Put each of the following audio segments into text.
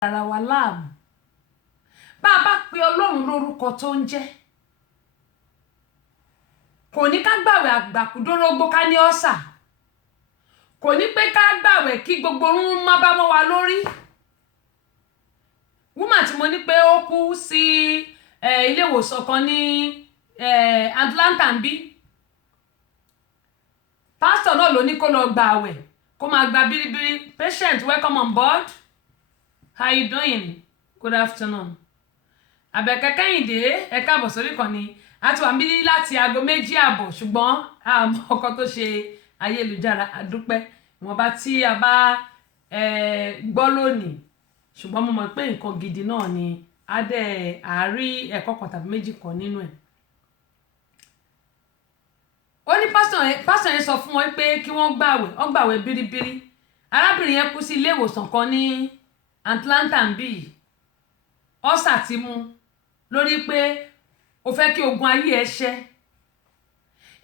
ara wa láàmú bá a bá pe Ọlọ́run lórúkọ tó ń jẹ́ kò ní ká gbàwẹ̀ àgbàkúdórógbó ká ní ọ́sà kò ní pé ká gbàwẹ̀ kí gbogbo orun má bá mọ́ wa lórí woman tí mo ní pé ó kú sí ilé ìwòsàn kan ní Atlanta ń bí pastor náà ló ní kó lọ gbàwẹ̀ kó máa gba bíríbírí patient welcome on board how you doing good afternoon Àbẹ̀kẹ́ Kẹ́hìndé ẹ káàbọ̀ sórí kan ni a ti wà níbí láti aago 2:00 ṣùgbọ́n àmọ́ ọkọ tó ṣe ayélujára àdúpẹ́ ìwọ̀nba tí a bá gbọ́ lónìí ṣùgbọ́n mo mọ̀ pé nǹkan gidi náà ni àárí ẹ̀kọ́ kan tàbí méjì kan nínú ẹ̀. Ó ní pásítọ̀ yẹn sọ fún wọn pé kí wọ́n gbàwẹ̀ bíríbírí arábìnrin yẹn kú sí ilé ìwòsàn kan ní Atlanta ń bí ọ́sà ti mú lórí pé ó fẹ́ kí ogun ayé ẹ ṣẹ́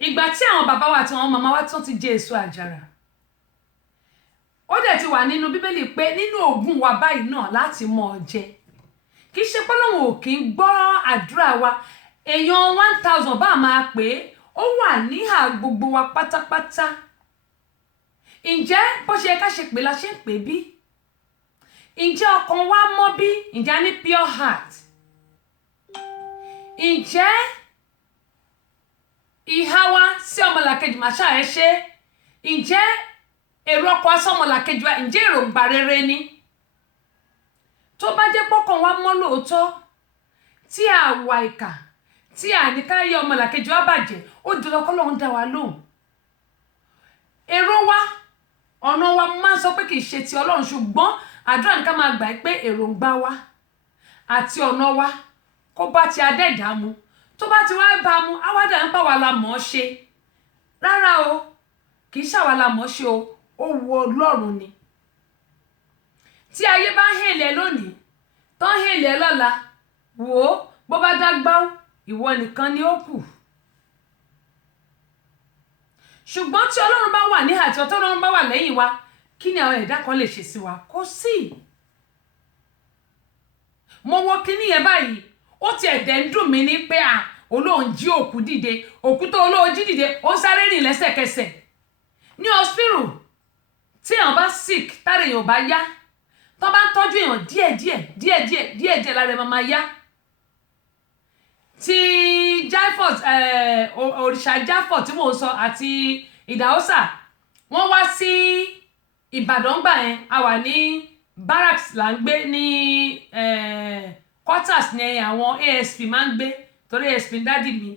ìgbà tí àwọn bàbá wa àti àwọn màmá wa tán ti jẹ èso àjàrà ó dẹ̀ ti wà nínú bíbélì pé nínú ogún wa báyìí náà láti mọ jẹ kì í ṣe pé Ọlọ́run ò kí ń gbọ́ àdúrà wa èèyàn 1000 bá máa pè é ó wà níhà gbogbo wa pátápátá ǹjẹ́ bó ṣe ká ṣe pé la ṣe ń pè bí ǹjẹ́ ọkàn wa mọ́ bí ǹjẹ́ a ní pure heart ǹjẹ́ ìhà wa sí ọmọlàkejì máa ṣàẹ́ ṣe ǹjẹ́ èrò ọkọ̀ sí ọmọlàkejì wa ǹjẹ́ èròǹgbà rere ni tó bá jẹ́ pọ́kàn wa mọ́ lóòótọ́ tí a wà ìkà tí a ní ká yẹ ọmọlàkejì wa bàjẹ́ ó dúró kọ́ lóun dá wa lóhùn èrò wa ọ̀nà wa máa sọ pé kì í ṣe ti Ọlọ́run ṣùgbọ́n àdúrà ní ká máa gbà pé èròǹgbà wa àti ọ̀nà wa kó bá ti adẹ́ẹ̀dá mu tó bá ti wá bá mu àwádà ń pa wà la mọ̀ ọ́ ṣe rárá o kì í ṣàwà la mọ̀ ọ́ ṣe o ó wu Ọlọ́run ni tí ayé bá ń hèlẹ̀ lónìí tán hèlẹ̀ lọ́la wò ó bó bá dágbáú ìwọ nìkan ni ó kù ṣùgbọ́n tí Ọlọ́run bá wà ní àti Ọlọ́run bá wà lẹ́yìn wa kí ni àwọn ẹ̀dá kan lè ṣe sí wa kò sí mo wo kíní yẹn báyìí ó ti ẹ̀dẹ̀ ń dùn mí ní pé olóhùn jí òkú dìde òkú tó olóhùn jí dìde ó ń sáré rìn lẹ́sẹ̀kẹsẹ̀ ní hospital tí èèyàn bá sick tára èèyàn bá yá tó bá ń tọ́jú èèyàn díẹ̀díẹ̀ lára ẹ̀ máa yá ti Jafort òrìṣà Jafort tí mò ń sọ àti Ìdáhùsà wọ́n wá sí Ìbàdàn gbà yẹn a wà ní barracks là ń gbé ní quarters ní àwọn ASP máa ń gbé torí ASP dádì mi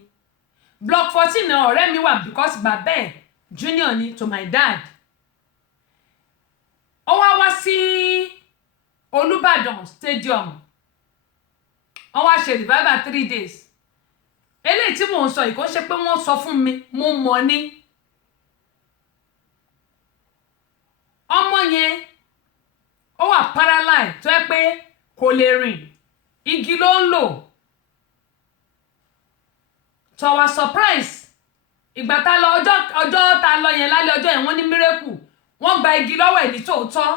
block 14 náà ọ̀rẹ́ mi wà because bàbá ẹ̀ junior ni to my dad ó wá sí Olúbàdàn stadium wọ́n wá ṣe revival 3 days eléyìí tí mò ń sọ yìí kò ṣe pé wọ́n sọ fún mi mo mọ̀ ní ọmọ yẹn ó wà paralyzed tó yẹ pé kò lè rìn igi ló ń lò to our surprise ìgbà tá lọ ọjọ́ tá lọ yẹn lálẹ́ ọjọ́ yẹn wọ́n ní miracle wọ́n gba igi lọ́wọ́ ẹ̀ ní tòótọ́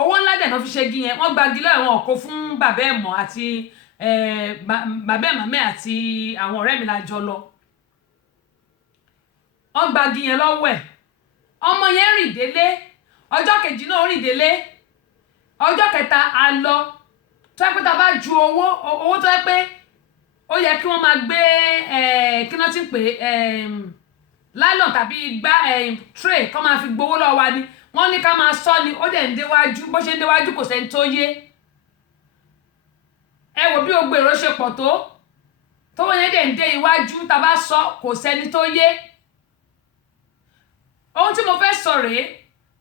owó ńlá dẹ̀ náà fi ṣe igi yẹn wọ́n gba igi lọ́wọ́ ẹ̀ wọn kó fún bàbá ẹ̀ mọ́ àti bàbá ẹ̀ màmá àti àwọn ọ̀rẹ́ mi lájọ lọ wọ́n gba igi yẹn lọ́wọ́ ẹ̀ ọmọ yẹn rìn délé ọjọ́ kejì náà rìn délé ọjọ́ kẹta a lọ tó yẹ pé tá a bá ju owó tó yẹ pé ó yẹ kí wọ́n máa gbé kí wọ́n ti ń pè nylon tàbí gbá tray kọ́ máa fi gbowó lọ́wọ́ wa ni wọ́n ní ká máa sọ ni ó dẹ̀ ń déwájú bó ṣe ń déwájú kò sẹ́ni tó yé ẹ wò bí gbogbo èrò ṣe pọ̀ tó wọ́n yẹn dẹ̀ ń dé iwájú tá a bá sọ kò sẹ́ni tó yé ohun tí mo fẹ́ sọ rèé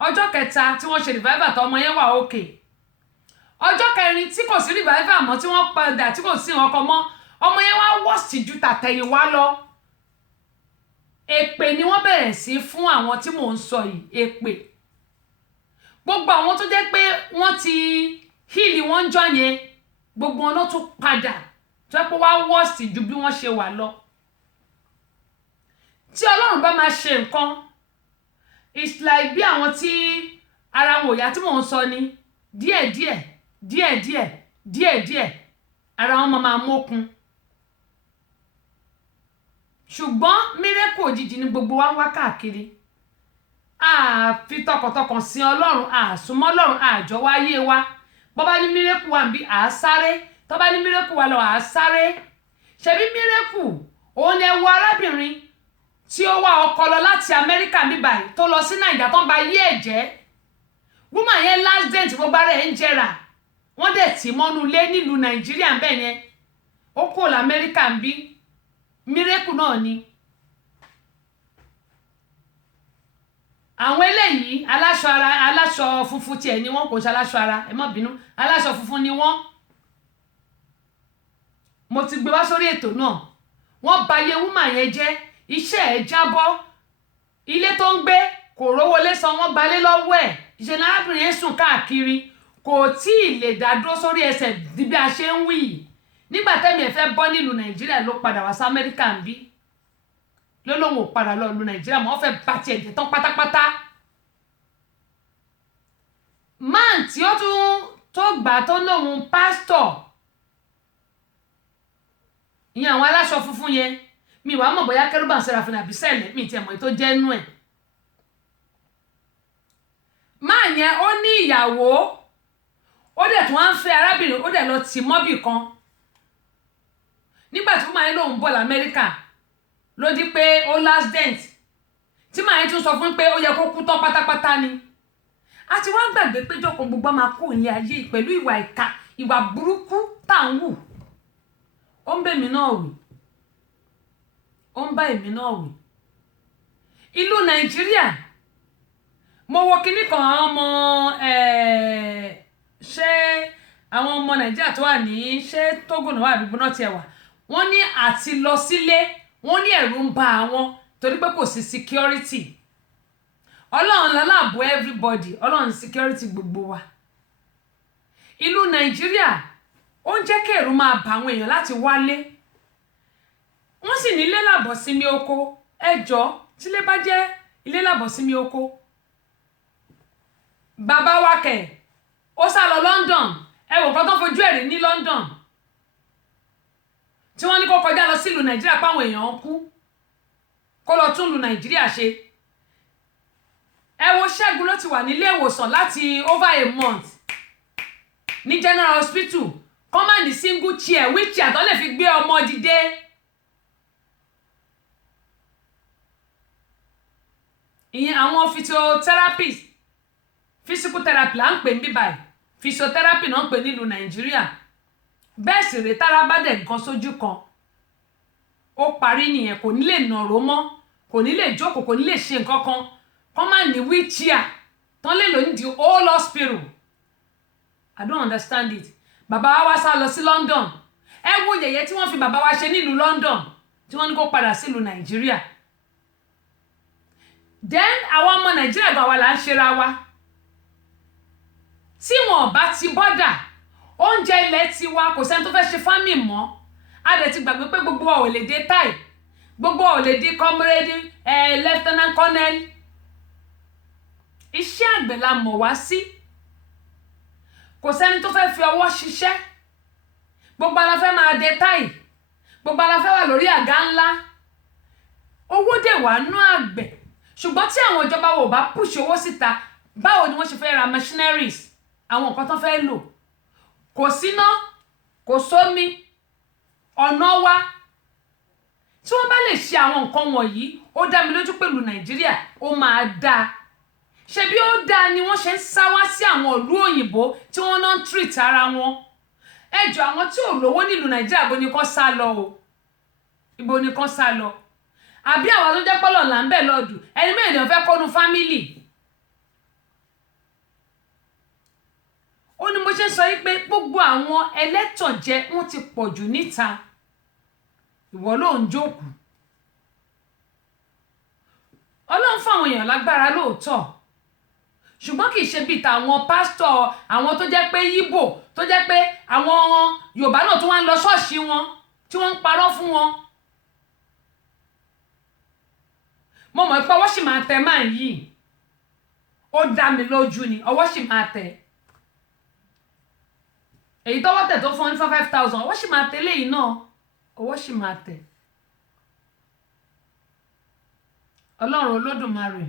ọjọ́ kẹta tí wọ́n ṣe revival tó ọmọ yẹn wà òkè ọjọ́ kẹrin tí kò sí revival mọ́ tí wọ́n padà tí kò sí ọkọ mọ́ ọmọ yẹn wá wọ́ọ̀sì ju tàtẹ̀yìnwá lọ èpè ni wọ́n bẹ̀rẹ̀ sí fún àwọn tí mò ń sọ yìí èpè gbogbo àwọn tó jẹ́ pé wọ́n ti híìlì wọ́n jọ yẹn gbogbo wọn ló tún padà tó yẹ pé wá wọ́ọ̀sì ju bí wọ́n ṣe wà lọ tí Ọlọ́run bá máa ṣe nǹkan it's like bí àwọn tí ara wọn ò yá tí mò ń sọ ni díẹ̀díẹ̀ díẹ̀díẹ̀ ara wọn máa mókun ṣùgbọ́n mírẹ́kù òjijì ni gbogbo wa ń wá káàkiri a fi tọkàntọkàn sin Ọlọ́run a súnmọ́ Ọlọ́run a jọ wáyé wa bó bá ní mírẹ́kù wà níbí à á sáré tó bá ní mírẹ́kù wà lọ à á sáré ṣebí mírẹ́kù òun ni ẹ wo arábìnrin tí ó wá ọkọ lọ láti Amẹ́ríkà bíbáyìí tó lọ sí Nàìjíríà tó ń ba yé ẹ̀ jẹ́ woman yẹn last date gbogbo ara ẹ̀ ń jẹrà wọ́n dẹ̀ tì mọ́nú ilé nílùú Nàìjíríà ń bẹ̀ yẹn ó kò lọ Amẹ́ríkà ń bí mírẹ́kù náà ni àwọn eléyìí aláṣọ funfun tiẹ̀ ni wọ́n kò ṣe aláṣọ ara ẹ má bínú aláṣọ funfun ni wọ́n mo ti gbé wá sórí ètò náà wọ́n bà yé woman yẹn jẹ́ iṣẹ́ ẹ̀ jábọ́ ilé tó ń gbé kò rówó lé san wọ́n gbalé lọ́wọ́ ẹ̀ ìṣẹ̀lẹ̀ arábìnrin yẹn sùn káàkiri kò tí ì lè dá dúró sórí ẹsẹ̀ di bí a ṣe ń wí nígbà tẹ́mi ẹ̀ fẹ́ bọ́ nílùú Nàìjíríà ló padà wá sí Amẹ́ríkà ń bí ló lóun ò padà lọ lu Nàìjíríà mọ́ wọ́n fẹ́ bá tiẹ̀ jẹ́ tán pátápátá man tí ó tún tó gbà tó lóun pásítọ̀ ìyẹn àwọn aláṣọ funfun yẹn mi wàá mọ̀ bóyá Kérúbù and Séráfù àbí sẹ́lẹ̀ mi tiẹ̀ mọ̀ tó jẹ́ nú ẹ̀ máa yẹn ó ní ìyàwó ó dẹ̀ tún wá ń fẹ́ arábìnrin ó dẹ̀ lọ tì mọ́bì kan nígbà tí máa ń lòun bọ̀ l'Amẹ́ríkà ló di pé ó last dent tí máa ń tún sọ fún pé ó yẹ kó kú tán pátápátá ni a ti wá gbàgbé pé jọkọ̀ gbogbo máa kú ní ayé pẹ̀lú ìwà ìkà ìwà burúkú tá à ń wù ó ń bẹ̀ mí náà wì ó ń bá èmi náà wì ìlú Nàìjíríà mo wo kinní kan àwọn ọmọ ṣé àwọn ọmọ Nàìjíríà tó wà ní ṣé Tógò náà wà àdúgbò náà tiẹ̀ wà wọ́n ní àti lọ sílé wọ́n ní ẹ̀rù ń bà àwọn torí pé kò sí security Ọlọ́run láláàbò everybody Ọlọ́run security gbogbo wa ìlú Nàìjíríà ó ń jẹ́ kí ẹ̀rù máa bà àwọn èèyàn láti wálé wọ́n sì ní ilé làbọ̀ sími oko ẹjọ́ tílé bá jẹ́ ilé làbọ̀ sími oko bàbá wa kẹ̀ ó sá lọ London ẹ wò kọ́ tó fojú ẹ̀rí ní London tí wọ́n ní kó kọjá lọ sílùú Nàìjíríà páwọn èèyàn ń kú kó lọ tún lu Nàìjíríà ṣe ẹ wo Ṣẹ́gun ló ti wà nílé ìwòsàn láti over a month ní General Hospital kọ́ má ní single chair wheelchair tó lè fi gbé ọmọ dìde ìyẹn àwọn physiotherapist physical therapy là ń pè ní báyìí physiotherapy náà ń pè nílùú Nàìjíríà bẹ́ẹ̀ sì rèé tára bá dẹ̀ nǹkan sójú kan ó parí nìyẹn kò ní lè nàró mọ́ kò ní lè jókòó kò ní lè ṣe nǹkan kan kọ́ má ní wheelchair tán lè lò ní the whole hospital I don't understand it bàbá wa wá sá lọ sí London ẹ wo yẹ̀yẹ́ tí wọ́n fi bàbá wa ṣe nílùú London tí wọ́n ní kó padà sílùú Nàìjíríà then àwọn ọmọ Nàìjíríà gan wa là ń ṣera wa tí wọn bá ti bọ́dà oúnjẹ ilẹ̀ ti wa kò sẹ́ni tó fẹ́ ṣe fámì mọ́ a dẹ̀ ti gbàgbé pé gbogbo wa ò lè dé táì gbogbo wa ò lè di comrade lieutenant colonel iṣẹ́ àgbẹ̀ la mọ̀ wá sí kò sẹ́ni tó fẹ́ fi ọwọ́ ṣiṣẹ́ gbogbo ala fẹ́ máa dé táì gbogbo ala fẹ́ wà lórí àga ńlá owó dẹ̀ wà nú àgbẹ̀ ṣùgbọ́n tí àwọn ìjọba wo bá push owó síta báwo ni wọ́n ṣe fẹ́ ra machineries àwọn nǹkan tó fẹ́ lò kò síná kò sómi ọ̀nà wa tí wọ́n bá lè ṣe àwọn nǹkan wọ̀nyí ó dá mi lójú pẹ̀lú Nàìjíríà ó máa dáa ṣebí ó dáa ni wọ́n ṣe ń sá wá sí àwọn ìlú òyìnbó tí wọ́n náà ń treat ara wọn ẹjọ́ àwọn tí ò lówó nílùú Nàìjíríà bó ni kán sá lọ o ibo ni kán sá lọ àbí àwọn tó jẹ́ pọ́lọ̀ là ń bẹ̀ lọ́dù ẹni mẹ́rin ló fẹ́ kọ́nu fámìlì ó ní mo ṣe sọ pé gbogbo àwọn ẹlẹ́tànjẹ wọ́n ti pọ̀ jù níta ìwọ ló ń jókòó Ọlọ́run fún àwọn èèyàn lágbára lóòótọ́ ṣùgbọ́n kì í ṣe bíi tàwọn pásítọ̀ àwọn tó jẹ́ pé Ìgbò tó jẹ́ pé àwọn Yorùbá náà tó wá ń lọ ṣọ́ọ̀ṣì wọn tí wọ́n ń parọ́ fún wọn mo mọ̀ pé ọwọ́ sì máa tẹ máa yìí ó dá mi lójú ni ọwọ́ sì máa tẹ èyí tọ́wọ́ tẹ̀ tó fún ní 5,000 ọwọ́ sì máa tẹ̀ léyìí náà ọwọ́ sì máa tẹ̀. Ọlọ́run Olódùmarè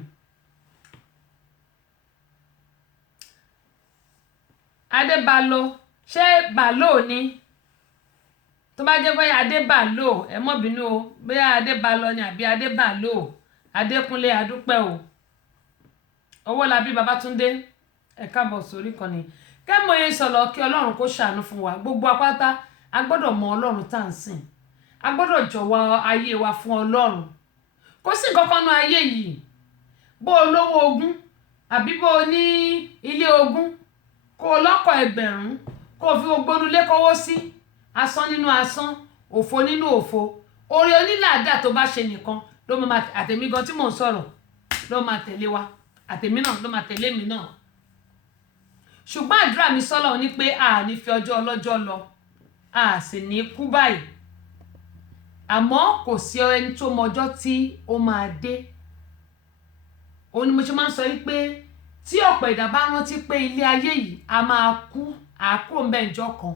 Adébálò ṣé bàlò ni tó bá jẹ́ bóyá Adébálò ẹ mọ́ bínú o bóyá Adébálò ni àbí Adébálò Adékúnlé adúpẹ́ o Owólabí Babátúndé ẹ káàbọ̀ sórí kan ni kẹ́mọ̀ yẹn sọ̀rọ̀ kí Ọlọ́run kó ṣàánú fún wa gbogbo apáta a gbọ́dọ̀ mọ Ọlọ́run tá à ń sìn a gbọ́dọ̀ jọ̀wọ́ ayé wa fún Ọlọ́run kò sí nǹkan kan nínú ayé yìí bó o lówó ogún àbí bó o ní ilé ogún kó o lọ́kọ̀ ẹgbẹ̀rún kó o fi gbogbo onúlé kọ́wọ́ sí asán nínú asán òfo nínú òfo oore onílàádà tó bá ṣe nìkan ló máa àtẹ̀mí gan tí mò ń sọ̀rọ̀ ló máa tẹ̀lé wa àtẹ̀mí náà ló máa tẹ̀lé mi náà ṣùgbọ́n àdúrà mi sọ́lọ̀ ní pé a ní fi ọjọ́ ọlọ́jọ́ lọ a sì ní kú báyìí àmọ́ kò sí ẹni tó mọjọ́ tí ó máa dé òun ni mo ṣe máa ń sọ wípé tí ọ̀pọ̀ ẹ̀dá bá rántí pé ilé ayé yìí a máa kú àkúrò ń bẹ̀ ǹjọ́ kan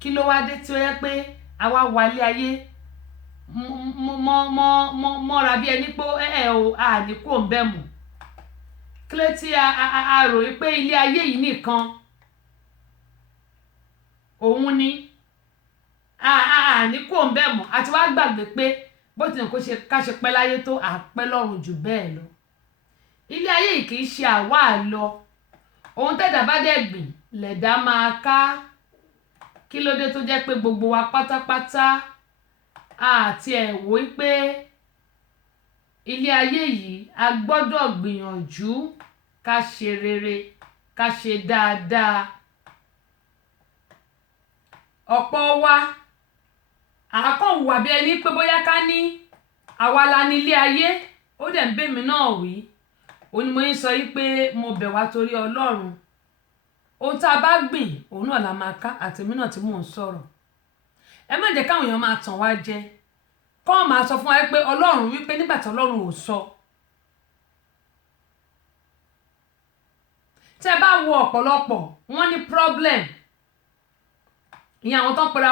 kí ló wá dé tí ó yẹ pé àwa wà ilé ayé mọ́ra bí ẹni pé o a ní kúrò ń bẹ̀ mọ́ kílé tí a rò pé ilé ayé yìí nìkan òun ni ní kúrò ń bẹ̀ mọ́ àti wá gbàgbé pé bó tilẹ̀ ká ṣe pẹ́ láyé tó àpẹ́ lọ́run jù bẹ́ẹ̀ lọ ilé ayé yìí kì í ṣe àwa àlọ ohun tẹ́dà bá dẹ̀ gbìn lẹ̀dá máa ká kí ló dé tó jẹ́ pé gbogbo wa pátápátá àti ẹ̀wò pé ilé ayé yìí a gbọ́dọ̀ gbìyànjú ká ṣe rere ká ṣe dáadáa ọ̀pọ̀ wa àkọ́wà bí ẹni pé bóyá ká ní àwa la ní ilé ayé ó dẹ̀ ń bèmí náà wí ó ní mo ń sọ yìí pé mo bẹ̀ wá torí Ọlọ́run ohun tá a bá gbìn òun náà la máa ká àtèmi náà tí mò ń sọ̀rọ̀ ẹ má jẹ́ káwọn èèyàn máa tàn wá jẹ kọ́ máa sọ fún wa pé Ọlọ́run wípé nígbà tí Ọlọ́run ò sọ tẹ́ bá wo ọ̀pọ̀lọpọ̀ wọ́n ní problem ìyẹn àwọn tó ń pera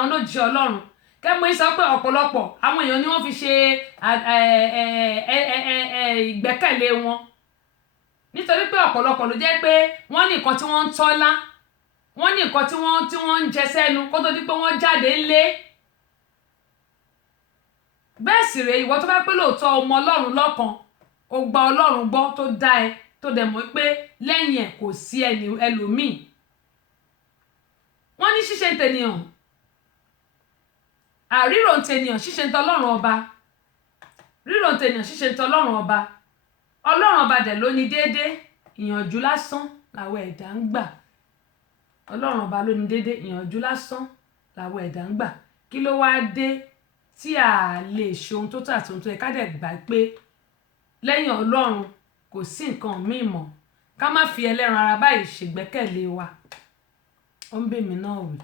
wọn ló jẹ́ Ọlọ́run kẹ́mọ́ yìí sọ pé ọ̀pọ̀lọpọ̀ àwọn èèyàn ni wọ́n fi ṣe ìgbẹ́kẹ̀lé wọn nítorí pé ọ̀pọ̀lọpọ̀ ló jẹ́ pé wọ́n ní nǹkan tí wọ́n ń tọ́lá wọ́n ní nǹkan tí wọ́n ń jẹ sẹ́nu kó tó di pé wọ́n jáde ńlé bẹ́ẹ̀ sì rèé ìwọ tó bá pé lóòótọ́ ọmọ Ọlọ́run lọ́kan ó gba Ọlọ́run gbọ́ tó dá ẹ tó dẹ̀ mọ̀ pé lẹ́yìn ẹ̀ kò sí ẹlòmíì wọ́n ní ṣíṣe tènìyàn àríro tènìyàn ṣíṣe tọlọ́run ọba ríro tènìyàn ṣíṣe tọlọ́run ọba Ọlọ́run ọba dẹ̀ ló ní déédé ìyànjú lásán làwọn ẹ̀dá ń gbà Ọlọ́run ọba ló ní déédé ìyànjú lásán làwọn ẹ̀dá ń gbà kí ló wá dé tí a lè ṣe ohun tó tà tó ń tó ẹ ká dẹ̀ gbà pé lẹ́yìn Ọlọ́run kò sí nǹkan míì mọ́ ká má fi ẹlẹ́ran ara báyìí ṣègbẹ́kẹ̀lé wa ó ń bèmí náà wí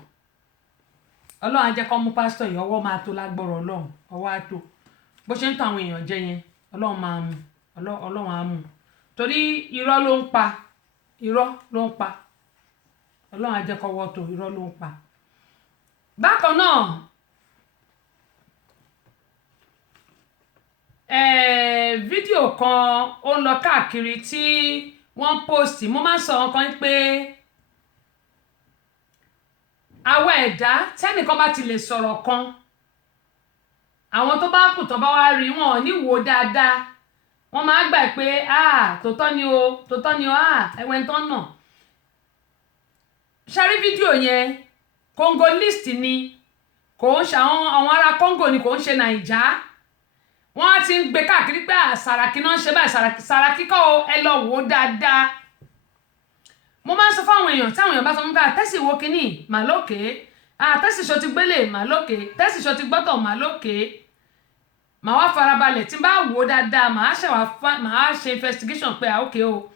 Ọlọ́run á jẹ́ kó mú pásítọ̀ yìí ọwọ́ máa tó lágbọ́rọ̀ Ọlọ́run ọwọ́ á tó bó ṣe ń tàn àwọn èèyàn jẹ yẹn Ọlọ́run máa mú Ọlọ́run á mú torí irọ́ ló ń pa Ọlọ́run á jẹ́ kó wọ́ tó irọ́ ló ń pa bákan náà fídíò kan ó ń lọ káàkiri tí wọ́n post mo máa ń sọ wọn kan pé àwọn ẹ̀dá tẹ́nìkan bá ti lè sọ̀rọ̀ kan àwọn tó bá kù tó bá wá rí wọn ní wò dáadáa wọ́n máa gbà pé tòótọ́ ni o ẹ̀wẹ̀ tó nà ṣárí fídíò yẹn Congolese ni kò ń ṣe àwọn ará Congo ni kò ń ṣe Naija wọ́n ti ń gbé káàkiri pé Sàràkí náà ń ṣe báyìí Sàràkí kọ́ ẹ lọ wò ó dáadáa mo máa ń sọ fáwọn èèyàn táwọn èèyàn bá sọ fún ká tẹ́sì wo kínní mà lókè tẹ́sì ṣo ti gbélé mà lókè tẹ́sì ṣo ti gbọ́tọ̀ mà lókè màá wá farabalẹ̀ tí n bá wò ó dáadáa màá ṣe investigation pé òkè o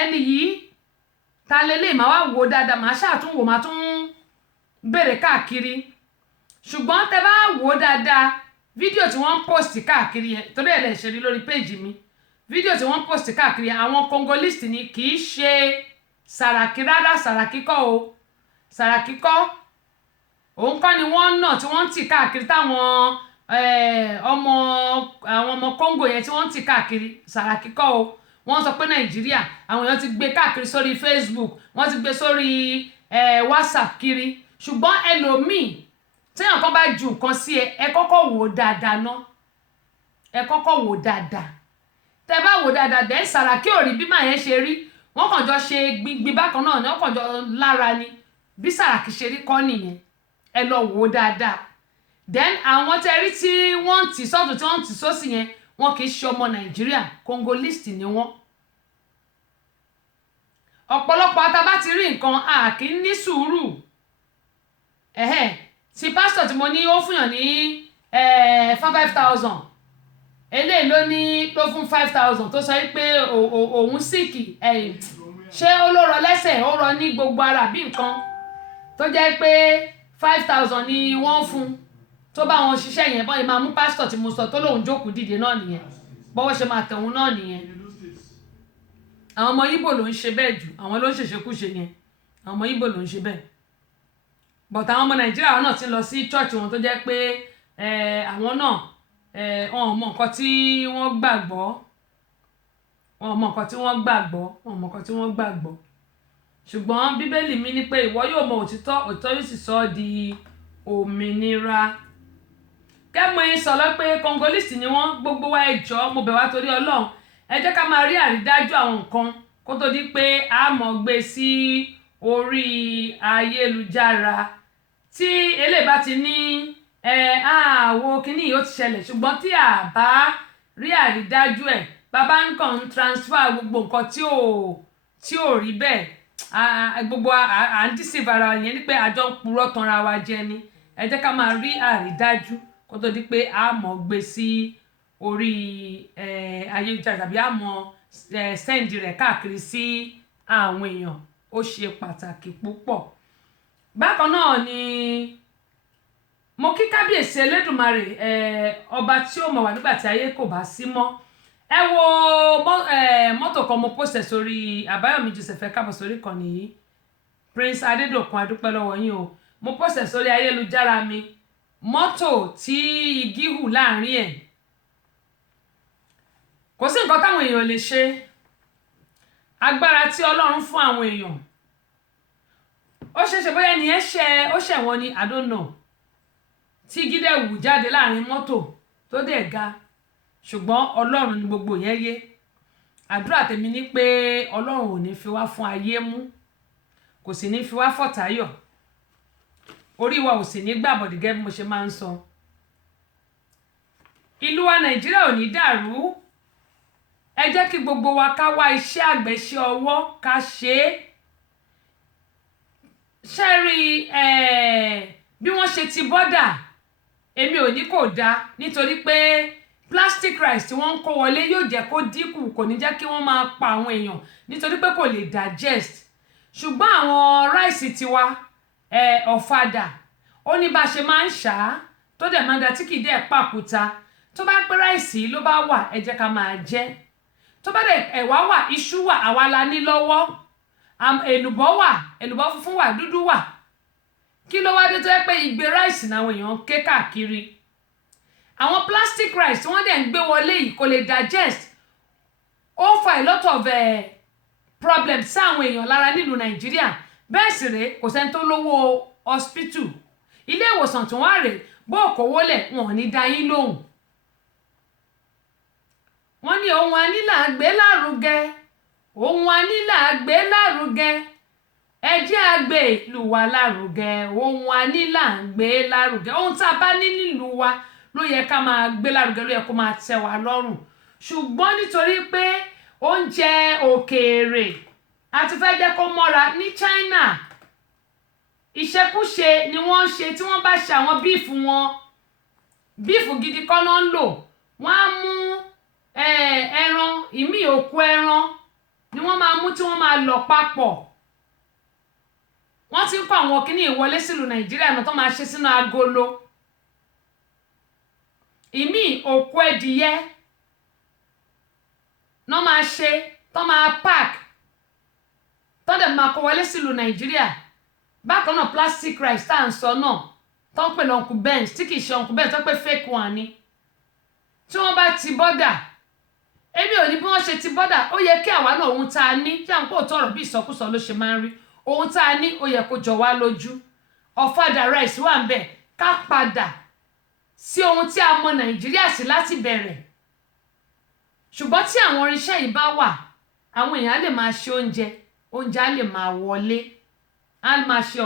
ẹni yìí ta lélẹ̀ màá wá wò ó dáadáa màá ṣàtúnwò màá tún bèrè káàkiri ṣùgbọ́n tẹ bá wò ó dáadáa fídíò tí wọ́n ń post káàkiri yẹn torí ẹ̀ lẹ̀ ṣe rí lórí péjì mi fídíò tí wọ́n ń post káàkiri àwọn Congolese ni kì í ṣe Sàràkí rárá Sàràkí kọ́ o Sàràkí kọ́ òun kọ́ ni wọ́n nà tí wọ́n ń tì káàkiri táwọn àwọn ọmọ Congo yẹn tí wọ́n ń tì káàkiri. Sàràkí kọ́ o. Wọ́n sọ pé Nàìjíríà àwọn èèyàn ti gbé káàkiri sórí Facebook, wọ́n ti gbé sórí WhatsApp kiri, ṣùgbọ́n ẹlòmíì téèyàn kan bá ju nǹkan sí ẹ kọ́kọ́ wò ó dáadáa ná, ẹ kọ́kọ́ wò ó dáadáa. Tẹ́ bá wò ó dáadáa dẹ̀ Sàràkí ò rí bí màá yẹn ṣe rí, wọ́n kàn jọ ṣe gbingbin bákan náà ni wọ́n kàn jọ lára ni. Bí Sàràkí ṣe rí kọ́ nìyẹn, ẹ lọ wò ó dáadáa. Then àwọn tẹ́ rí tí wọ́n ń tì sọ́tún tí wọ́n ń tì sósì yẹn, wọn kì í ṣe ọmọ Nàìjíríà, Congolese ni wọ́n. Ọ̀pọ̀lọpọ̀ àtàbá ti rí nǹkan a kì í ní sùúrù. Ti pásítọ̀ tí mo ní ó fúnyàn ní 5,000 eléyìí ló ní ló fún 5,000 tó sọ pé òun síkì ṣé ó ló rọ lẹ́sẹ̀ ó rọ ní gbogbo ara bí nǹkan tó jẹ́ pé 5,000 ni wọ́n fún tó bá wọn ṣiṣẹ́ yẹn bọ́n ìmáàmù pásítọ̀ tí mo sọ tó lóun jókòó dìde náà nìyẹn bọ́wọ́ ṣe máa tẹ̀wọ̀n náà nìyẹn. Àwọn ọmọ Ìgbò ló ń ṣe bẹ́ẹ̀ jù, àwọn ló ń ṣèṣekúṣe yẹn, àwọn ọmọ Ìgbò ló ń ṣe bẹ́ẹ̀. But àwọn ọmọ Nàìjíríà náà ti lọ sí church wọn tó jẹ́ pé àwọn náà wọn ò mọ nǹkan tí wọ́n gbàgbọ́, wọn ò mọ nǹkan tí wọ́n gbàgbọ́, wọn ò mọ nǹkan tí wọ́n gbàgbọ́. Ṣùgbọ́n Bíbélì mi ní pé ìwọ yóò mọ òtítọ́, òtítọ́ yóò sì sọ ọ́ di òmìnira. Kẹ́mọ̀ yín sọ lọ pé Congolese ni wọ́n, gbogbo wa ẹ jọ̀ọ́ mo bẹ̀ wá torí Ọlọ́run ẹ jẹ́ ká máa rí àrídájú àwọn nǹkan kó tó di pé a mọ̀ gbé sí orí ayélujára. Tí eléyìí bá ti ní àwo kíní yìí ó ti ṣẹlẹ̀, ṣùgbọ́n tí a bá rí àrídájú ẹ̀ bàbá ń kàn ń transfer gbogbo nǹkan tí ò rí bẹ́ẹ̀ gbogbo à ń deceive ara yẹn ní pé àjọ ń purọ́ tanra wa jẹ ni. Ẹ jẹ́ ká máa rí àrídájú kó tó di pé a mọ̀ gbé sí orí ayélujára tàbí a mọ̀ send rẹ̀ káàkiri sí àwọn èèyàn. Ó ṣe pàtàkì púpọ̀. Bákan náà ni mo kí kábíyèsí Elédùmarè ọba tí ó mọ̀ wá nígbà tí ayé kò bá sí mọ́. Ẹ wo mọ́tò kan mo post sórí Àbáyọ̀mí Joseph ẹ káàbọ̀ sórí ìkànnì yìí, Prince Adédòkun adúpẹ́ lọ́wọ́ yín o. Mo post sórí ayélujára mi mọ́tò tí igi hù láàrin ẹ̀. Kò sí nǹkan táwọn èèyàn lè ṣe, agbára tí Ọlọ́run fún àwọn èèyàn ó ṣeéṣe bóyá ẹnìyẹn ó ṣẹ̀wọ̀n ni I don't know, tí gídẹ̀ wù jáde láàrin mọ́tò tó dẹ̀ ga, ṣùgbọ́n Ọlọ́run ni gbogbo yẹn yé. Àdúrà tèmi ni pé Ọlọ́run ò ní fi wá fún ayé mú, kò sì ní fi wá fọ̀táyọ̀, orí wa ò sì ní gbàbọ̀dì gẹ́gẹ́ bí mo ṣe máa ń sọ. Ìlú wa Nàìjíríà ò ní dàrú. Ẹ jẹ́ kí gbogbo wa ká wá iṣẹ́ àgbẹ̀ ṣe ọwọ́ ká ṣe é. Ṣé rí bí wọ́n ṣe ti bọ́dà èmi ò ní kò dáa, nítorí pé plastic rice tí wọ́n ń kó wọlé yóò jẹ́ kó dínkù, kò ní jẹ́ kí wọ́n máa pa àwọn èèyàn nítorí pé kò lè digest. Ṣùgbọ́n àwọn ráìsì tiwa ọ̀fadà ó ní bá ṣe máa ń ṣá tó dẹ̀ máa ń da tí kì í dẹ̀ pàkúta. Tó bá pé ráìsì ló bá wà ẹ jẹ́ ká máa jẹ. Tó bá dẹ̀ ẹ̀wà wà, iṣu wà, àwa la ní lọ́wọ́, èlùbọ́ wà, èlùbọ́ funfun wà, dúdú wà. Kí ló wá dé tó yẹ pé igbe ráìsì làwọn èèyàn ń ké káàkiri? Àwọn plastic rice tí wọ́n dẹ̀ ń gbé wọlé yìí kò lè digest, ó fa a lot of problems sí àwọn èèyàn lára nílùú Nàìjíríà. Bẹ́ẹ̀ sì rèé kò sẹ́ni tó lówó hospital, ilé ìwòsàn tí wọ́n rèé bó kówó lẹ̀ wọn ò ní dá yín lóhùn. Wọ́n ní ohun anílà gbé lárugẹ, ohun anílà gbé lárugẹ, ẹ jẹ́ a gbé ìlú wa lárugẹ, ohun anílà gbé lárugẹ. Ohun tá a bá ní nílùú wa ló yẹ ká máa gbé lárugẹ, ló yẹ kó máa tẹ́ wa lọ́rùn. Ṣùgbọ́n nítorí pé oúnjẹ òkèèrè àti fẹ́ jẹ́ kó mọ́ra ní China, ìṣekúṣe ni wọ́n ń ṣe. Tí wọ́n bá ṣe àwọn bíìfù wọn, bíìfù gidi kọ́ náà ń lò, wọ́n á mú ẹran ìmí òkú ẹran ni wọ́n máa mú tí wọ́n máa lọ papọ̀. Wọ́n ti ń kó àwọn kíní ìwọlé sílùú Nàìjíríà náà tó máa ṣe sínú agolo. Ìmí òkú ẹdìyẹ náà máa ṣe tó máa pack tó dẹ̀ máa kó wọlé sílùú Nàìjíríà. bákan náà plastic rice tá à ń sọ náà tó ń pè lọ Uncle Benz tí kì í ṣe Uncle Benz tó ń pè fake one ni tí wọ́n bá ti bọ́dà èmi ò ní bí wọ́n ṣe ti bọ́dà ó yẹ kí àwa náà ohun tá a ní kí àwọn kò tọrọ bí ìsọkúsọ ló ṣe máa ń rí ohun tá a ní ó yẹ kó jọ wá lójú ọ̀fadà rice wà ń bẹ̀ ká padà sí ohun tí a mọ Nàìjíríà sí láti bẹ̀rẹ̀ ṣùgbọ́n tí àwọn irinṣẹ́ yìí bá wà àwọn èèyàn á lè máa ṣe oúnjẹ á lè máa wọlé á máa ṣe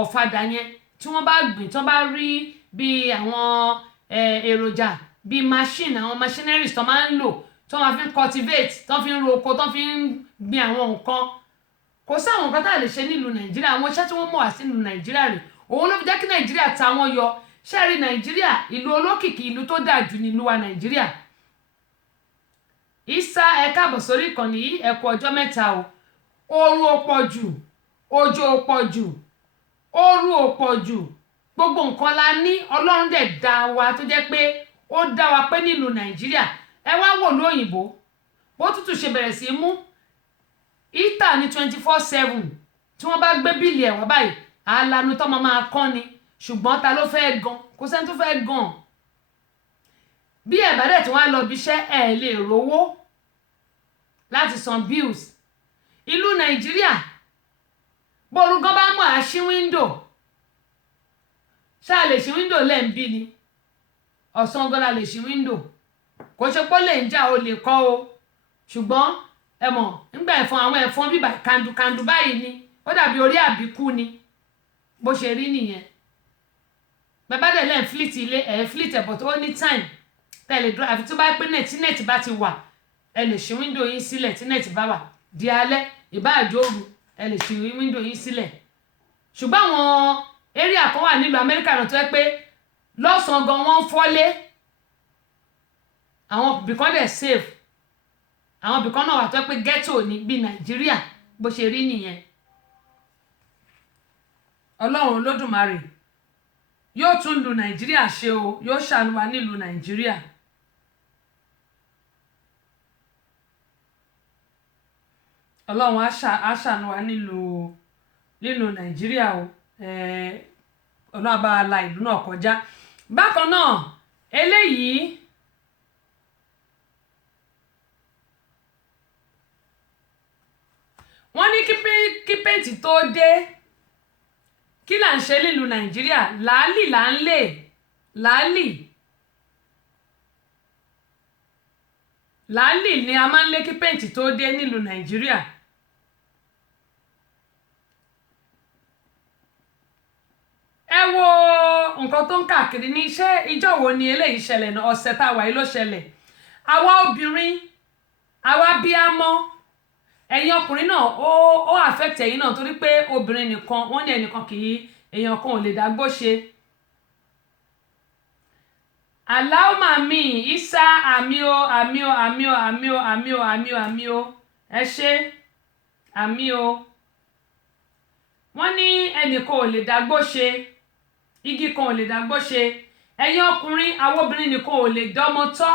ọ̀fadà yẹn tí wọ́n bá gbìn tí wọ́n bá rí bí àwọn èròjà bíi machine àwọn machineries tó máa ń lò tó máa fi ń cultivate tó fi ń roko tó fi ń gbin àwọn nǹkan kò sí àwọn nǹkan tá a lè ṣe nílùú Nàìjíríà àwọn iṣẹ́ tí wọ́n mọ̀ wá sí nílùú Nàìjíríà rẹ̀ òun ló fi jẹ́ kí Nàìjíríà ta wọ́n yọ ṣẹ́ẹ̀rí Nàìjíríà ìlú olókìkí ìlú tó dáa jù nílùú wa Nàìjíríà Ìsá ẹ káàbọ̀ sórí ìkànnì yìí ẹ kú ọjọ́ mẹ́ta o oòrùn ò pọ̀ jù òjò ò pọ̀ jù ooru ò pọ̀ jù gbogbo nǹkan la ní Ọlọ́run dẹ̀ dá wa tó jẹ́ pé ó dá wa pé nílùú Nàìjíríà ẹ wá wò lóyìnbó bó tútù ṣe bẹ̀rẹ̀ sí mú ìta ní 24/7 tí wọ́n bá gbé bíìlì ẹ̀ wá báyìí àlànà tó máa kán ni ṣùgbọ́n ta ló fẹ́ gan kò sẹ́ni tó fẹ́ gan bí ẹ̀ bá dẹ̀ tí wọ́n á lọ bí iṣẹ́ ẹ̀ lè rówó láti san bills ìlú Nàìjíríà borúgan bá mọ̀ á ṣí wíńdò ṣáà lè ṣí wíńdò lẹ́ǹbí ni ọ̀sán gan la lè ṣí wíńdò kò ṣe pé lè ń jà o lè kọ́ o ṣùgbọ́n ẹ mọ̀ nígbà ẹ̀fọn àwọn ẹ̀fọn bíbà kàndùkàndù báyìí ni ó dàbí orí àbíkú ni bó ṣe rí nìyẹn bàbá dẹ̀ lẹ́ǹ flit ilé ẹ̀ flit ẹ̀ but ó ní time tẹ̀lé dúró àfi tó bá pé nẹ́ẹ̀tì bá ti wà ẹ lè ṣí wíńdò yín sílẹ̀ tí nẹ́ẹ̀tì bá wà di alẹ́ ìbá àjòrú ẹ lè ṣí wíńdò yín sílẹ̀ ṣùgbọ́n àwọn area kan wà nílùú Amẹ́ríkà náà tó yẹ pé lọ́sàn-án gan wọ́n ń fọ́lé àwọn bìkan dẹ̀ safe àwọn bìkan náà wà tó yẹ pé ghetto ní bí Nàìjíríà bó ṣe rí nìyẹn Ọlọ́run Olódùmarè yóò tún lu Nàìjíríà ṣe o yóò ṣàánú wa nílùú Nàìjíríà Ọlọ́run á ṣàánú wa nílùú Nàìjíríà o Ọlọ́run bá la ìlú náà kọjá bákan náà eléyìí wọ́n ní kí péǹtì tó dé kí là ń ṣe nílùú Nàìjíríà làálì là ń lè làálì ni a máa ń lé kí péǹtì tó dé nílùú Nàìjíríà ẹ wo nǹkan tó ń káàkiri ní iṣẹ́ ìjọ wo ni eléyìí ṣẹlẹ̀ náà ọ̀sẹ̀ tá a wà yìí ló ṣẹlẹ̀ àwa obìnrin àwa bíámọ́ ẹ̀yin ọkùnrin náà ó affect ẹ̀yin náà torí pé obìnrin nìkan wọ́n ní ẹnìkan kì í èèyàn kan ò lè dágbó ṣe aláwọ̀ mi Ìsá àmì o ẹ ṣe àmì o wọ́n ní ẹnìkan ò lè dágbó ṣe igi kan ò lè dágbó ṣe ẹ̀yin ọkùnrin àwọn obìnrin nìkan ò lè dọ́mọ tọ́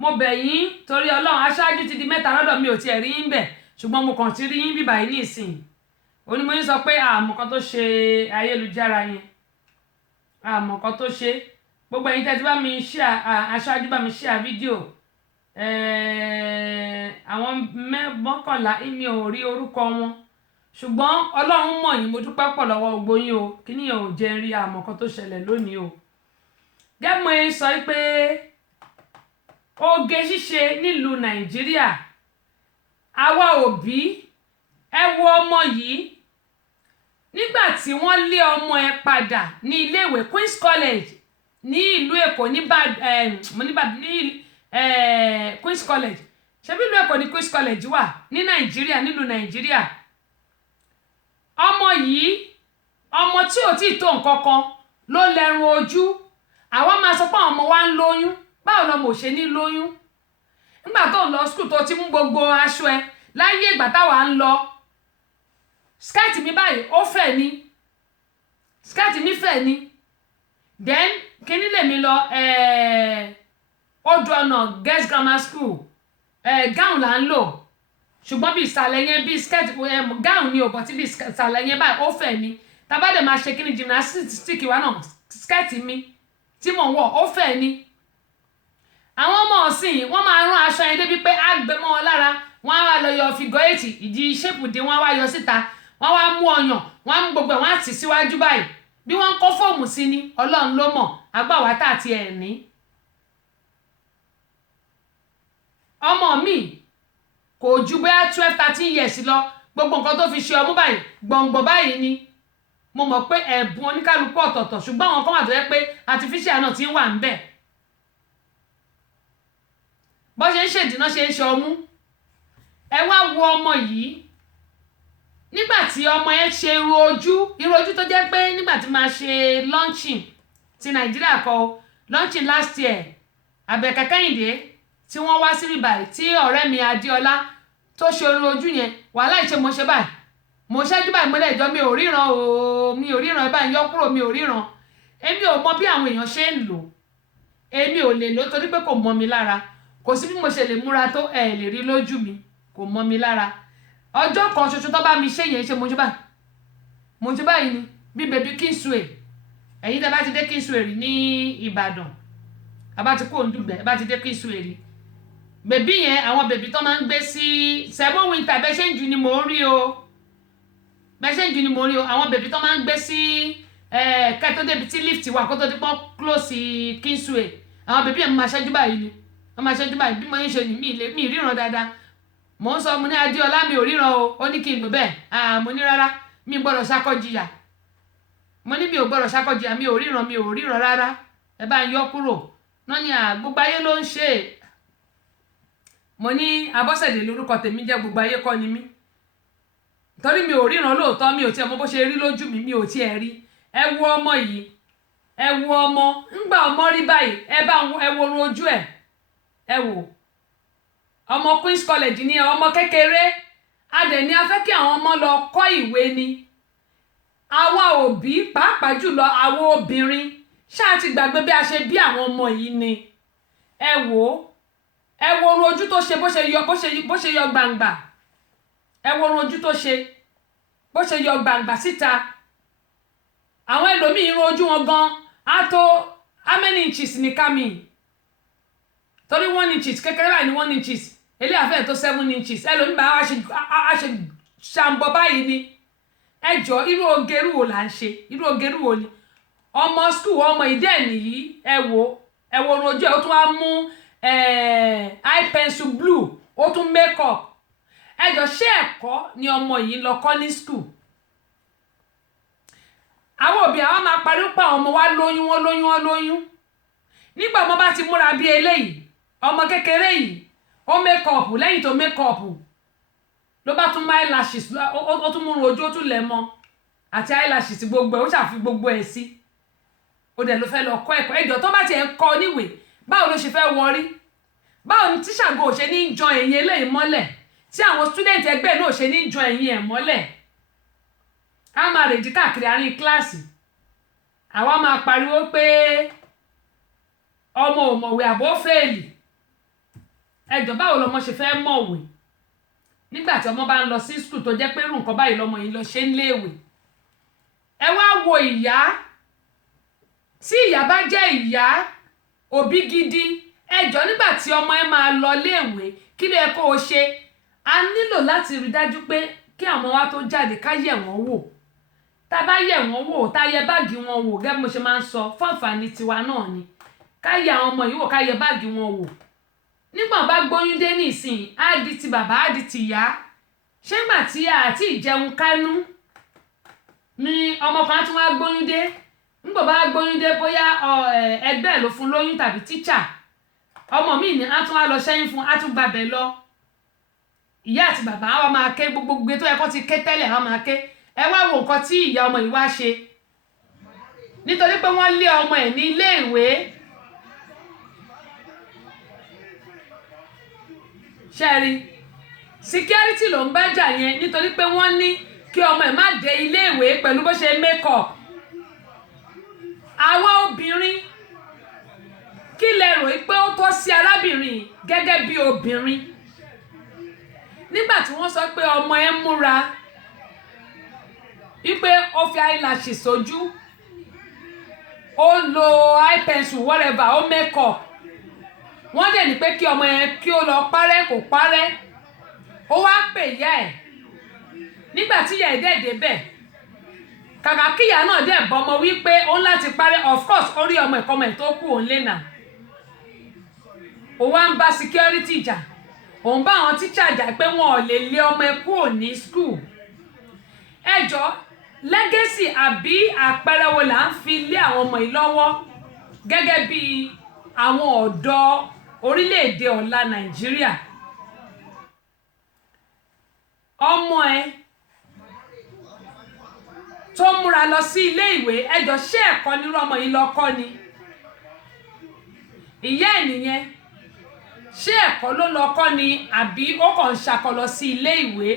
mo bẹ̀ yín torí Ọlọ́run aṣáájú ti di mẹ́ta lọ́dọ̀ mi ò tiẹ̀ rí yín bẹ̀ ṣùgbọ́n mo kàn ti rí yín bíbà yín nísìn onímọ̀ yín sọ pé àmọ́ kan tó ṣe ayélujára yẹn àmọ́ kan tó ṣe gbogbo ẹ̀yin tẹ́tí bá mi ṣíà aṣáájú bá mi ṣíà fídíò àwọn mọ́kànlá mi ò rí orúkọ wọn ṣùgbọ́n Ọlọ́run mọ̀ yín mo dúpẹ́ pọ̀ lọ́wọ́ gbogbo yín o kí nìyẹn ò jẹ́ rí àmọ́ kan tó ṣẹlẹ̀ lónìí o gẹ́mọ̀ yín sọ pé oge ṣíṣe nílùú Nàìjíríà àwa òbí ẹ wo ọmọ yìí nígbà tí wọ́n lé ọmọ ẹ padà ní iléèwé Queen's College ní ìlú Èkó ní Queen's College ṣebí ìlú Èkó ní Queen's College wà ní Nàìjíríà nílùú Nàìjíríà ọmọ yìí ọmọ tí ò tí tó nǹkan kan ló lẹ́rùn ojú àwọn máa sọ pé àwọn ọmọ wa ń lóyún báwo lọmọ ò ṣe ní lóyún nígbà tó ń lọ skul tó ti mú gbogbo aṣọ ẹ láyé ìgbà táwa ń lọ skẹ́ẹ̀tì mi báyìí ó fẹ̀ ni skẹ́ẹ̀tì mi fẹ̀ ni then kíní lèmi lọ Odò Ọ̀nà Girls Grammar School gown là ń lò ṣùgbọ́n bí ìsàlẹ̀ yẹn bí skirt gown ni ò bọ̀ tí bí ìsàlẹ̀ yẹn báyìí ó fẹ̀ ni tá bá dẹ̀ máa ṣe kí ni gymnastic wa náà skirt mi tí mò ń wọ̀ ó fẹ̀ ni. àwọn ọmọ ọ̀sìn wọ́n máa rán aṣọ yẹn débi pé á gbé mọ́ wọn lára wọ́n á wá lọ yọ figure 8 ìdí ṣépù dín wọ́n á wá yọ síta wọ́n wá mú ọyàn wọ́n á mú gbogbo ẹ̀ wọ́n á tì síwájú báyìí bí wọ́n ń kó fóòmù sí ni ọlọ́run ló mọ̀ agbáwá tá àti ẹ̀ ní. ọmọ mi kò ju bóyá 12-13 years lọ gbogbo nǹkan tó fi ṣe ọmú báyìí gbọ̀ngbọ̀n báyìí ni mo mọ̀ pé ẹ̀bùn oníkálukú ọ̀tọ̀ọ̀tọ̀ ṣùgbọ́n àwọn kan wà tó yẹ pé artificial náà ti ń wà ń bẹ̀. bó ṣe ń ṣèdínà ṣe ń ṣe ọmú ẹ wá wo ọmọ yìí nígbà tí ọmọ yẹn ṣe irú ojú tó jẹ́ pé nígbà tí máa ṣe launching ti Nàìjíríà kọ launching last year Àbẹ̀kẹ́ Kẹ́hìndé tí wọ́n wá sí bíbáyìí tí ọ̀rẹ́ mi Adéọlá tó ṣe irú ojú yẹn wàhálà ìṣe mo ṣe báyìí mo ṣẹ́jú báyìí mo lẹ́jọ́ mi ò ríran o mi ò ríran ẹ báyìí yọ kúrò mi ò ríran èmi ò mọ bí àwọn èèyàn ṣe ń lò èmi ò lè lò torí pé kò mọ mi lára kò sí bí mo ṣe lè múra tó ẹ lè rí lójú mi kò mọ mi lára ọjọ́ kan ṣoṣo tó bá mi ṣe yẹn ṣe mo ṣe báyìí ni bí bèbí Kingsway ẹ̀yin tẹ́ bá ti dé Kingsway rí ní Ìbàdàn àbá ti kó Òǹdùgbẹ́ bá ti dé Kingsway rí bèbí yẹn àwọn bèbí tó máa ń gbé sí 7 winter bẹ́ẹ̀ ṣe ń jù ni mò ń rí o àwọn bèbí tó máa ń gbé sí kẹ́tọ́ débi tí lift wà kó tó di pọ́n close Kingsway àwọn bèbí yẹn máa ṣẹ́jú báyìí ni wọ́n máa ṣẹ́jú báyìí bí mo ń ṣe ní mi ríran dáadáa mò ń sọ mo ní Adéọlá mi ò ríran o ó ní kí n lò bẹ́ẹ̀ mo ní rárá mi gbọ́dọ̀ ṣàkọjìyà mo ní mi ò gbọ́dọ̀ ṣàkọjìyà mi ò ríran rárá ẹ bá ń yọ kúrò náà ni gbogbo ayé ló ń ṣe mo ní Abọ́sẹ̀dé lórúkọ tèmi jẹ́ gbogbo ayé kọ́ ni mí torí mi ò ríran lóòótọ́ mi ò tiẹ̀ mọ bó ṣe rí lójú mi ò tiẹ̀ rí ẹ wo ọmọ yìí ẹ wo ọmọ ńgbà ọmọ rí báyìí ẹ wo orun ojú ẹ wò ọmọ Queen's College ni ọmọ kékeré adẹ̀ ni a fẹ́ kí àwọn ọmọ lọ kọ́ ìwé ni àwa òbí pàápàá jùlọ àwọn obìnrin ṣáà ti gbàgbé bí a ṣe bí àwọn ọmọ yìí ni ẹ wò orun ojú tó ṣe bó ṣe yọ gbangba ẹ wo orun ojú tó ṣe bó ṣe yọ gbangba síta àwọn ẹlòmíì irun ojú wọn gan á tó how many inches ní kami torí 1 inches kékeré báyìí ní 1 inches eléyà fẹ́ tó 7 inches ẹlòmíì bá a ṣe ṣàǹbọ̀ báyìí ni ẹjọ́ irú ogeru wo là ń ṣe irú ogeru wo ni ọmọ school ọmọ ìdí ẹ̀ nìyí ẹ wo orun ojú ẹ̀ ó tún wá mú eye pencil blue ó tún make up ẹjọ́ ṣé ẹ̀kọ́ ni ọmọ yìí lọ kọ́ ní school àwọn òbí àwọn máa pariwo pa àwọn ọmọ wa lóyún nígbà ọmọ bá ti múra bí eléyìí ọmọ kékeré yìí ó make up lẹ́yìn tó make up ló bá tún máa eyelashes ó tún múrun ojú ó tún lẹ̀ mọ́ àti eyelashes gbogbo ẹ̀ ó ṣàfi gbogbo ẹ̀ sí ó dẹ̀ ló fẹ́ lọ kọ́ ẹ̀kọ́ ẹjọ́ tó bá ti ẹ̀ kọ́ níwèé báwo ló ṣe fẹ́ wọrí báwo ni tíṣàgò ò ṣe ní jan ẹ̀yìn eléyìí mọ́lẹ̀ tí àwọn student ẹgbẹ́ náà ṣe ní jan ẹ̀yìn ẹ̀ mọ́lẹ̀ a máa rèjì káàkiri àárín kíláàsì àwa máa pariwo pé ọmọ ò mọ̀wé àbó fèèlì ẹjọ́ báwo lọmọ ṣe fẹ́ mọ̀wé nígbà tí ọmọ bá ń lọ sí skul tó jẹ́ pé irú nǹkan báyìí lọmọ yìí lọ ṣe ń léèwé ẹ wá wo ìyá tí ìyá bá jẹ́ ìyá òbí gidi ẹjọ́ nígbà tí ọmọ ẹ máa lọ léèwé kí ló yẹ kó o ṣe a nílò láti rí dájú pé kí àwọn wa tó jáde ká yẹ̀ wọ́n wò tá a bá yẹ̀ wọ́n wò tá a yẹ báàgì wọn wò gẹ́gẹ́ bí mo ṣe máa ń sọ fún àǹfààní tiwa náà ni ká yẹ àwọn ọmọ yìí wò ká yẹ báàgì wọn wò nígbà bá gbóyún dé nísìn á di ti bàbá á di ti ìyá ṣé gbà tí àti ìjẹun kánú ni ọmọ kan tún wá gbóyún dé nígbà bá gbóyún dé bóyá ẹgbẹ́ ẹ̀ ló fún lóyún tàbí tíṣà ọmọ mi ni á tún wá lọ ṣẹ́yìn fún á tún gbàbẹ̀ lọ ìyá àti bàbá wa máa ké gbogbo tó yẹ kó ti ké tẹ́lẹ̀ wa máa ké ẹ wá wo nǹkan tí ìyá ọmọ yìí wá ṣe nítorí pé wọ́n lé ọmọ ẹ̀ ní ilé ìwé ṣẹ́rí security ló ń bá jà yẹn nítorí pé wọ́n ní kí ọmọ ẹ̀ má dé ilé ìwé pẹ̀lú bó ṣe make up àwa obìnrin kí lẹ rò pé ó tọ́ sí arábìnrin gẹ́gẹ́ bí obìnrin nígbà tí wọ́n sọ pé ọmọ ẹ múra wípé ó fi eyelash sójú, ó lo eye pencil whatever, ó make up, wọ́n dẹ̀ ní pé kí ọmọ yẹn kí ó lọ parẹ́, kò parẹ́, ó wá pè ìyá ẹ̀. Nígbà tí ìyá ẹ̀ dẹ̀ débẹ̀, kàkà kí ìyá náà dẹ̀ bọ́mọ wípé ó ń láti parẹ́, of course ó rí ọmọ ẹ̀kọ́ ọmọ ẹ̀ tó kú òun lé nà. Ó wá ń bá security jà, òun bá àwọn teacher jà pé wọn ò lè lé ọmọ ẹ̀ kúrò ní school. Ẹ jọ̀ọ́, legacy àbí àpẹẹrẹ wo là ń fi lé àwọn ọmọ yìí lọ́wọ́ gẹ́gẹ́ bí àwọn ọ̀dọ́ orílẹ̀-èdè ọ̀la Nàìjíríà? Ọmọ ẹ tó múra lọ sí ilé ìwé, ẹ jọ̀ọ́ ṣé ẹ̀kọ́ nírú ọmọ yìí lọ kọ́ ni? Ìyá ẹ̀ nìyẹn, ṣé ẹ̀kọ́ ló lọ kọ́ ni àbí ó kàn ń ṣakọ lọ sí ilé ìwé?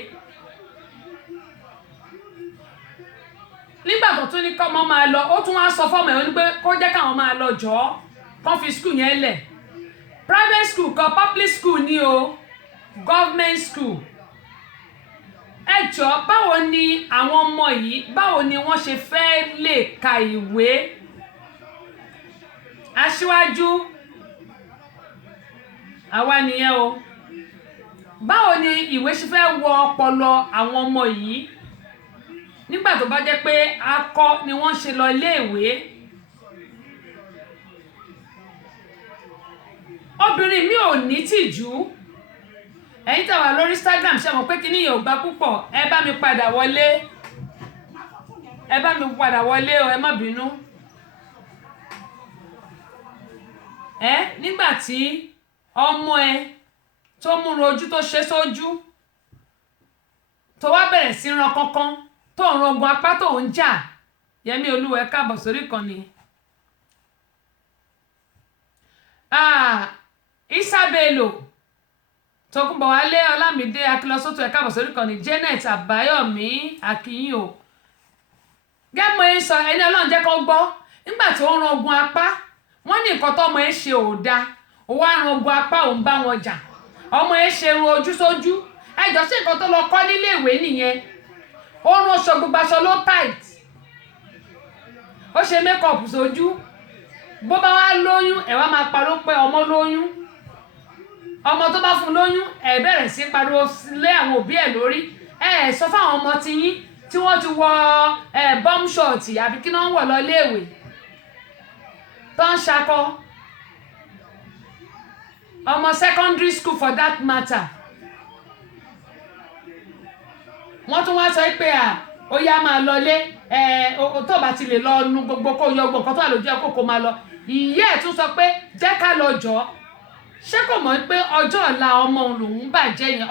Nígbà tó tún ní kọ́mọ máa lọ, ó tún wá sọ fọ́mọ ẹ̀ ó ní pé kó jẹ́ káwọn máa lọ jọ̀ọ́, kán fi school yẹn lẹ̀. Private school kan, public school ni o, government school. Ẹ jọ̀ọ́, báwo ni àwọn ọmọ yìí, báwo ni wọ́n ṣe fẹ́ lè ka ìwé? Aṣíwájú àwa nìyẹn o. Báwo ni ìwé ṣe fẹ́ wọ ọpọlọ àwọn ọmọ yìí nígbà tó bá jẹ́ pé akọ ni wọ́n ṣe lọ iléèwé? Obìnrin mi ò ní tìjú. Ẹ̀yin tá wà lórí Instagram ṣe mọ̀ pé kíní yẹn ò gbà púpọ̀. Ẹ bá mi padà wọlé, ẹ bá mi padà wọlé o, ẹ má bínú. Nígbà tí ọmọ ẹ tó múra ojú tó ṣe sójú, tó wá bẹ̀rẹ̀ sí ran kankan, tó ń rangun apá tó ń jà. Yẹmí Olúwa, ẹ káàbọ̀ sórí ìkànnì. Isabelo Tókunbọ̀wálé Ọlámídé Akílọsótò, ẹ káàbọ̀ sórí ìkànnì. Janet Àbáyọ̀mí Akínyìn o. Gẹ́mọ̀ ẹ sọ ẹni Ọlọ́run jẹ́ kó gbọ́, nígbà tí ó ń rangun apá, wọ́n ní nǹkan tó ọmọ ẹ ṣe ò dáa, ó wá rangun apá, òun bá wọn jà. Ọmọ ẹ ṣe irun ojú sójú. Ẹ jọ̀ọ́, ṣé nǹkan tó lọ kọ́ nílé ìwé nìyẹn? Ó rán aṣọ gbogbo aṣọ ló tight, ó ṣe makeup sójú. Bó bá wá lóyún, ẹ wá máa parọ́ pé ọmọ lóyún. Ọmọ tó bá fún lóyún, ẹ bẹ̀rẹ̀ sí pariwo lé àwọn òbí ẹ̀ lórí. Ẹ sọ fáwọn ọmọ tiyín tí wọ́n ti wọ bomb short àbí kí wọ́n wọ̀ lọ iléèwé tó ń ṣakọ. Ọmọ secondary school for that matter. Wọ́n tún wá sọ pé ó yá máa lọlé, tó bá ti lè lọ nu gbogbo kó yọ gbogbo nǹkan tó wà lójú ẹ̀ kó máa lọ. Ìyá ẹ̀ tún sọ pé jẹ́ ká lọ jọ̀ọ́. Ṣé kò mọ̀ pé ọjọ́ ọ̀la ọmọ òun lòún bàjẹ́ yẹn?